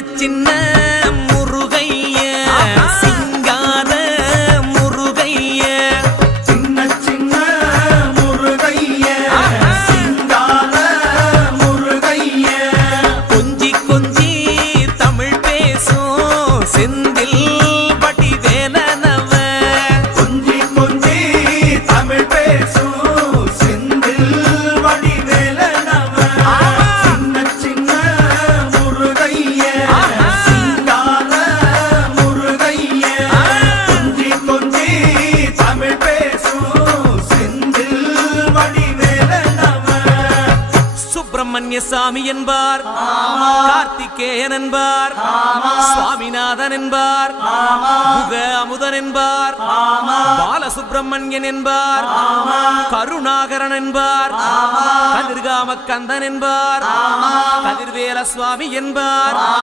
சின்ன முருகைய சிங்கார முருகைய சின்ன சின்ன முருகைய சிங்கார முருகைய கொஞ்சி கொஞ்சி தமிழ் பேசும் செந்தில் வடிவேலனவ கொஞ்சி கொஞ்சி தமிழ் பேசும் செந்தில் வடிவேலனவ சின்ன சின்ன முருகைய சிங்கார முருகைய கொஞ்சி கொஞ்சி தமிழ் பேசும் செந்தில் வடிவேலனவ சுப்பிரமணிய சாமி என்பார், கார்த்திகேயன் என்பார், சுவாமிநாதன் என்பார், முக அமுதன் என்பார், பாலசுப்பிரமணியன் என்பார், கருணாகரன் என்பார், கதிர்காம கந்தன் என்பார், கதிர்வேல சுவாமி என்பார்.